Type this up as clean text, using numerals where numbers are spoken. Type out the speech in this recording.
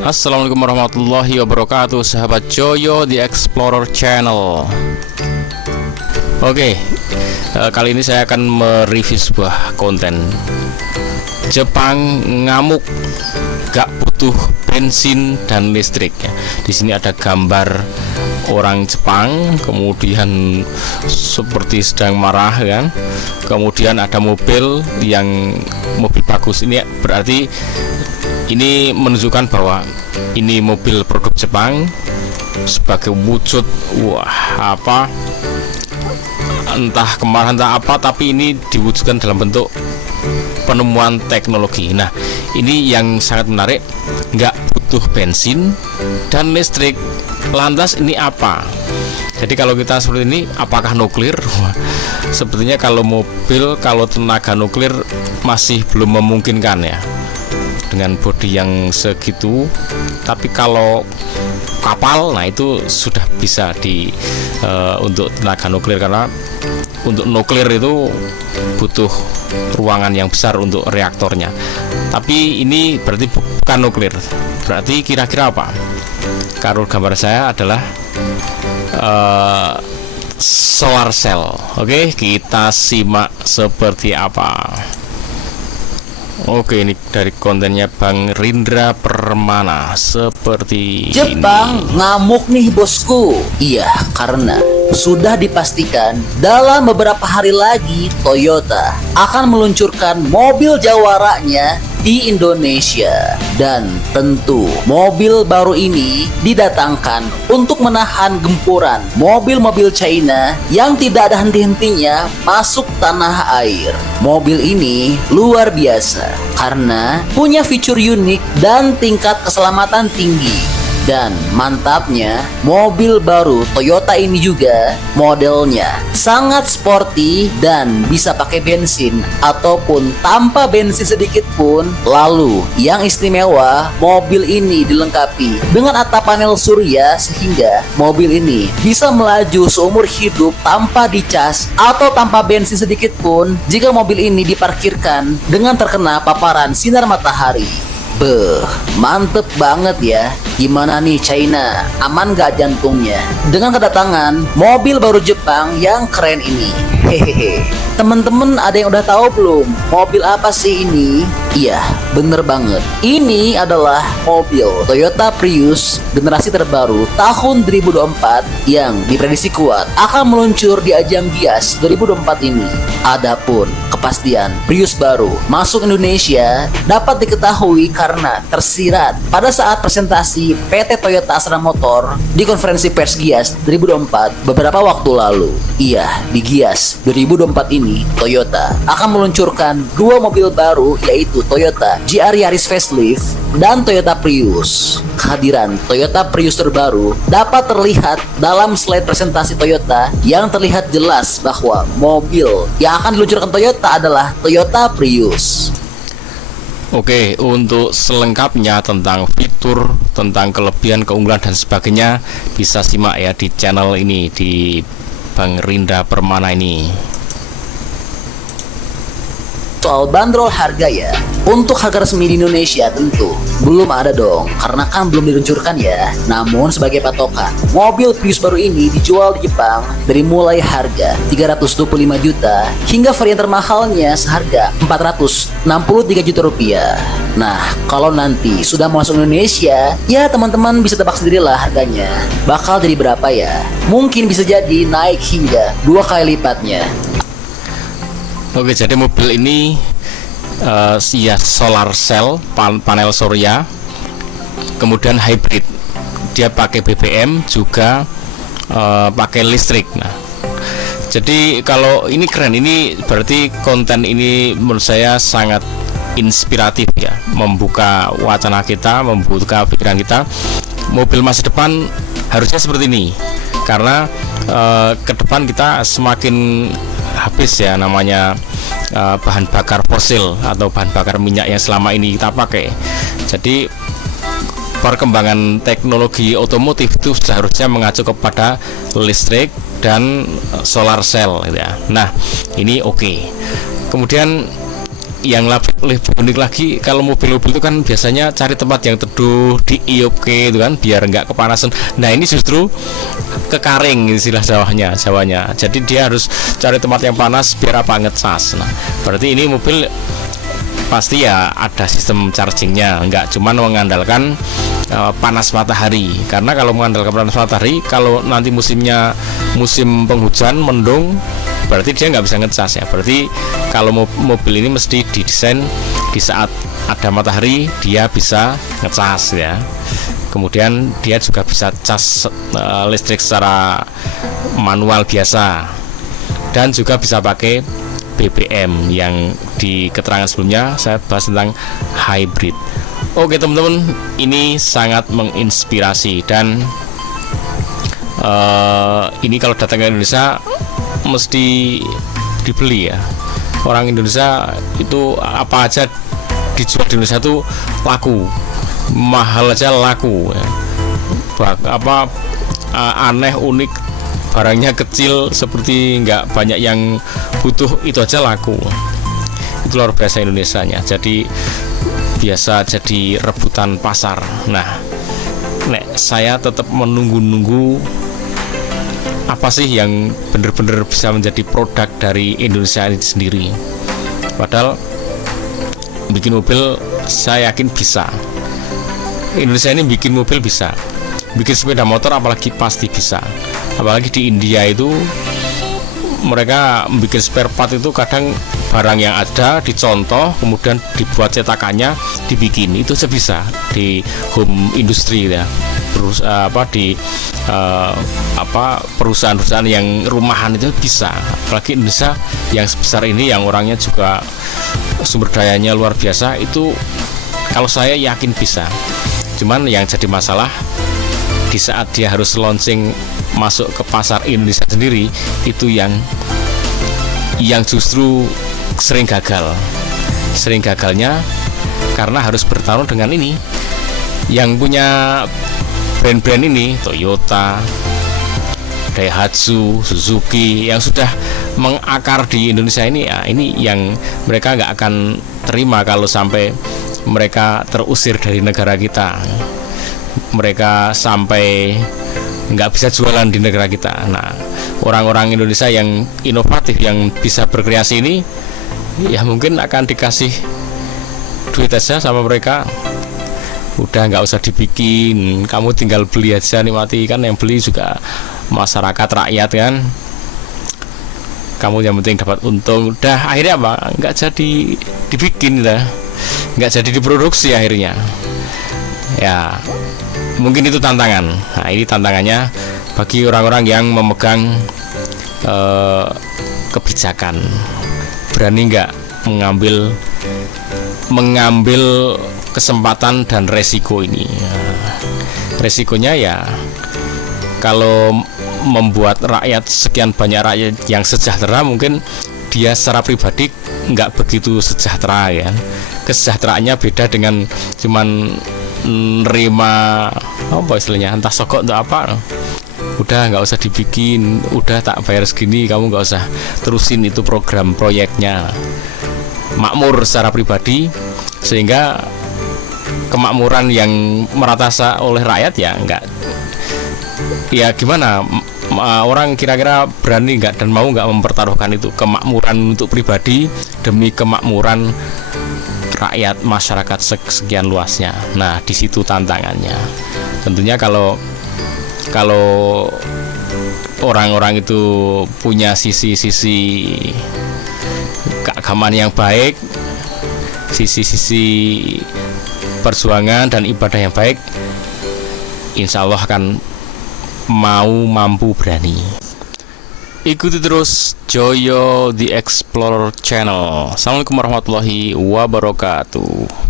Assalamualaikum warahmatullahi wabarakatuh, sahabat Joyo The Explorer Channel. Oke, kali ini saya akan mereview sebuah konten. Jepang ngamuk, gak butuh bensin dan listrik. Di sini ada gambar orang Jepang, kemudian seperti sedang marah kan. Kemudian ada mobil bagus. Ini berarti ini menunjukkan bahwa ini mobil produk Jepang sebagai wujud entah kemarahan entah apa, tapi ini diwujudkan dalam bentuk penemuan teknologi. Nah, ini yang sangat menarik, nggak butuh bensin dan listrik. Lantas ini apa? Jadi kalau kita seperti ini, apakah nuklir? Sepertinya kalau mobil, kalau tenaga nuklir masih belum memungkinkan ya, dengan bodi yang segitu. Tapi kalau kapal, nah itu sudah bisa untuk tenaga nuklir, karena untuk nuklir itu butuh ruangan yang besar untuk reaktornya. Tapi ini berarti bukan nuklir. Berarti kira-kira apa? Kalau gambar saya adalah solar cell. Oke, kita simak seperti apa. Oke, ini dari kontennya Bang Rindra Permana seperti Jepang ini. Ngamuk nih bosku. Iya, karena sudah dipastikan dalam beberapa hari lagi Toyota akan meluncurkan mobil jawaranya di Indonesia. Dan tentu mobil baru ini didatangkan untuk menahan gempuran mobil-mobil China yang tidak ada henti-hentinya masuk tanah air. Mobil ini luar biasa karena punya fitur unik dan tingkat keselamatan tinggi. Dan mantapnya, mobil baru Toyota ini juga modelnya sangat sporty dan bisa pakai bensin ataupun tanpa bensin sedikit pun. Lalu yang istimewa, mobil ini dilengkapi dengan atap panel surya sehingga mobil ini bisa melaju seumur hidup tanpa dicas atau tanpa bensin sedikit pun jika mobil ini diparkirkan dengan terkena paparan sinar matahari. Beuh, mantep banget ya. Gimana nih China, aman gak jantungnya dengan kedatangan mobil baru Jepang yang keren ini? Hehehe. Temen-temen ada yang udah tahu belum mobil apa sih ini? Iya, bener banget. Ini adalah mobil Toyota Prius generasi terbaru tahun 2024 yang diprediksi kuat akan meluncur di ajang Gias 2024 ini. Adapun kepastian Prius baru masuk Indonesia dapat diketahui karena tersirat pada saat presentasi PT Toyota Astra Motor di konferensi pers Gias 2024 beberapa waktu lalu. Iya, di Gias 2024 ini Toyota akan meluncurkan dua mobil baru, yaitu Toyota GR Yaris Facelift dan Toyota Prius. Kehadiran Toyota Prius terbaru dapat terlihat dalam slide presentasi Toyota yang terlihat jelas bahwa mobil yang akan diluncurkan Toyota adalah Toyota Prius. Oke, untuk selengkapnya tentang fitur, tentang kelebihan, keunggulan dan sebagainya bisa simak ya di channel ini, di Bang Rindra Permana ini. Soal bandrol harga ya, untuk harga resmi di Indonesia tentu belum ada dong, karena kan belum diluncurkan ya. Namun sebagai patokan, mobil Prius baru ini dijual di Jepang dari mulai harga 325 juta hingga varian termahalnya seharga 463 juta rupiah. Nah, kalau nanti sudah masuk Indonesia, ya teman-teman bisa tebak sendirilah harganya bakal jadi berapa ya. Mungkin bisa jadi naik hingga 2 kali lipatnya. Oke, jadi mobil ini ya solar cell, panel surya, kemudian hybrid. Dia pakai BBM juga pakai listrik. Nah, jadi kalau ini keren, ini berarti konten ini menurut saya sangat inspiratif ya, membuka wacana kita, membuka pikiran kita. Mobil masa depan harusnya seperti ini, karena ke depan kita semakin habis ya namanya bahan bakar fosil atau bahan bakar minyak yang selama ini kita pakai. Jadi perkembangan teknologi otomotif itu seharusnya mengacu kepada listrik dan solar cell gitu ya. Nah, ini oke. Kemudian yang lebih unik lagi, kalau mobil-mobil itu kan biasanya cari tempat yang teduh, diiup-ke itu kan biar nggak kepanasan. Nah ini justru kekaring istilah Jawanya. Jadi dia harus cari tempat yang panas biar apa, ngecas. Nah berarti ini mobil pasti ya ada sistem chargingnya, nggak cuman mengandalkan panas matahari. Karena kalau mengandalkan panas matahari, kalau nanti musim penghujan, mendung, berarti dia nggak bisa ngecas ya. Berarti kalau mobil ini mesti didesain di saat ada matahari dia bisa ngecas ya. Kemudian dia juga bisa cas listrik secara manual biasa, dan juga bisa pakai BBM yang di keterangan sebelumnya saya bahas tentang hybrid. Oke teman-teman, ini sangat menginspirasi, dan ini kalau datang ke Indonesia mesti dibeli ya. Orang Indonesia itu apa aja dijual di Indonesia itu laku, mahal aja laku ya. Aneh, unik, barangnya kecil seperti nggak banyak yang butuh, itu aja laku. Itu luar biasa Indonesianya. Jadi biasa jadi rebutan pasar. Nah, saya tetap menunggu apa sih yang benar-benar bisa menjadi produk dari Indonesia ini sendiri. Padahal bikin mobil saya yakin bisa. Indonesia ini bikin mobil bisa, bikin sepeda motor apalagi pasti bisa. Apalagi di India itu mereka bikin spare part itu kadang barang yang ada dicontoh, kemudian dibuat cetakannya, dibikin, itu bisa di home industry ya. Perusahaan-perusahaan yang rumahan itu bisa. Apalagi Indonesia yang sebesar ini, yang orangnya juga sumber dayanya luar biasa, itu kalau saya yakin bisa. Cuman yang jadi masalah di saat dia harus launching masuk ke pasar Indonesia sendiri, itu yang justru sering gagalnya karena harus bertarung dengan ini yang punya brand-brand ini, Toyota, Daihatsu, Suzuki, yang sudah mengakar di Indonesia ini. Ya, ini yang mereka nggak akan terima kalau sampai mereka terusir dari negara kita, mereka sampai nggak bisa jualan di negara kita. Nah, orang-orang Indonesia yang inovatif, yang bisa berkreasi ini, ya mungkin akan dikasih duit aja sama mereka. Udah nggak usah dibikin, kamu tinggal beli aja, nikmati. Kan yang beli juga masyarakat, rakyat kan. Kamu yang penting dapat untung. Udah akhirnya apa? Nggak jadi dibikin lah, nggak jadi diproduksi akhirnya. Ya mungkin itu tantangan. Nah ini tantangannya bagi orang-orang yang memegang kebijakan. Berani nggak mengambil kesempatan dan resiko ini. Resikonya ya kalau membuat rakyat, sekian banyak rakyat yang sejahtera, mungkin dia secara pribadi nggak begitu sejahtera ya. Kesejahteraannya beda dengan cuman nerima apa istilahnya, entah sokok untuk apa, udah nggak usah dibikin, udah tak bayar segini, kamu nggak usah terusin itu program proyeknya. Makmur secara pribadi, sehingga kemakmuran yang merata oleh rakyat ya enggak, ya gimana orang kira-kira berani nggak dan mau nggak mempertaruhkan itu kemakmuran untuk pribadi demi kemakmuran rakyat, masyarakat sekian luasnya. Nah di situ tantangannya. Tentunya kalau orang-orang itu punya sisi-sisi keagamaan yang baik, sisi-sisi perjuangan dan ibadah yang baik, insya Allah akan mampu, berani. Ikuti terus Joyo The Explorer Channel. Assalamualaikum warahmatullahi wabarakatuh.